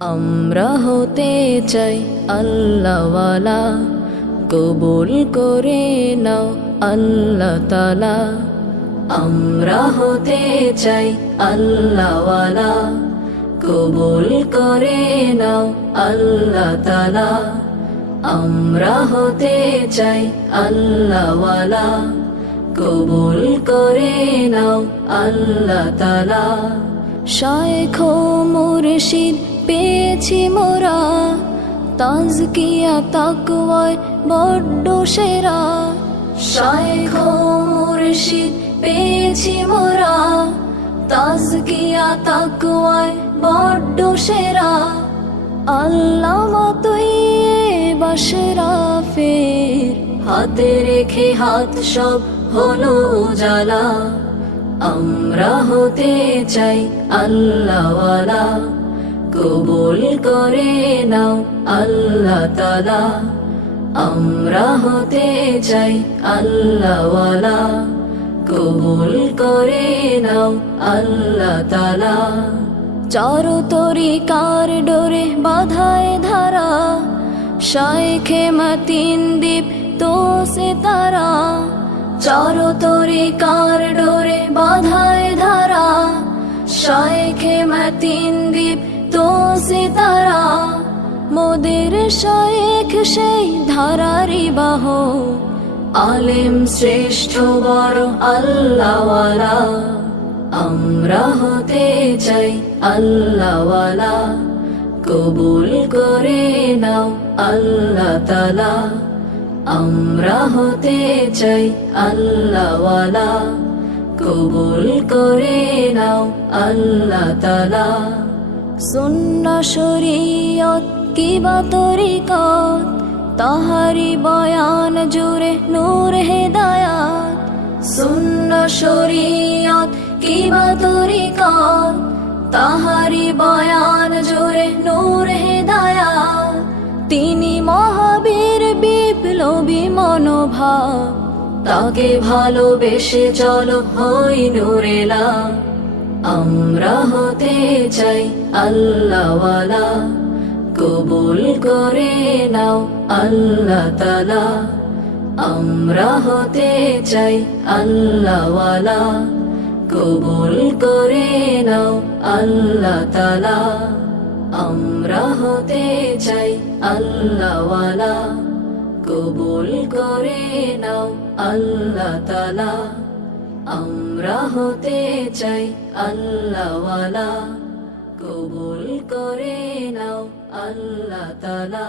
আমরা হতে চাই আল্লাহওয়ালা, কবুল করে নাও আল্লাহ তাআলা। আমরা হতে চাই আল্লাহওয়ালা, কবুল করে নাও আল্লাহ তাআলা। আমরা হতে চাই আল্লাহওয়ালা, কবুল করে নাও আল্লাহ তাআলা। শায়েখ ও মুর্শিদ পেয়েছি মোরা, তাজকিয়া তাকওয়ায় বড্ড সেরা। শায়েখ ও মুর্শিদ পেয়েছি মোরা, তাজকিয়া তাকওয়ায় বড্ড সেরা। আল্লাহ মতই বাশরাফের, হাতে রেখে হাত সব হলো উজালা। আমরা হতে চাই আল্লাহওয়ালা, কবুল করে নাও আল্লাহ তাআলা। আমরা হতে চাই আল্লাহওয়ালা, কবুল করে নাও আল্লাহ তাআলা। চার তরিকার ডোরে বাধায় ধারা, শায়েখে মাতিন দ্বীপ তো সিতারা। চার তরিকার ডোরে বাধায় ধারা, শায়েখে মাতিন দ্বীপ তো সিতারা। মোদের শায়েখ সেই ধারারি বাহ, আলেম শ্রেষ্ঠ বড় আল্লাহওয়ালা। আমরা হতে চাই আল্লাহওয়ালা, কবুল করে নাও আল্লাহ তাআলা। আমরা হতে চাই আল্লাহওয়ালা, কবুল করে নাও আল্লাহ তাআলা। সুন্নাহ শরীয়ত কিবা তরিকত, তাহারি বয়ান জুড়ে নূর হেদায়াত। সুন্নাহ শরীয়ত কিবা তরিকত, তাহারি বয়ান জুড়ে নূর হেদায়াত। তিনি মহাবীর বিপ্লবী মনোভাব, তাকে ভালোবেসে চলো হই নূরেলা। আমরা হতে চাই আল্লাহওয়ালা, কবুল করে নাও আল্লাহ তাআলা। আমরা হতে চাই আল্লাহওয়ালা, কবুল করে নাও আল্লাহ তাআলা। আমরা হতে চাই আল্লাহওয়ালা, কবুল করে নাও আল্লাহ তাআলা। আমরা হতে চাই আল্লাহওয়ালা, কবুল করে নাও আল্লাহ তাআলা।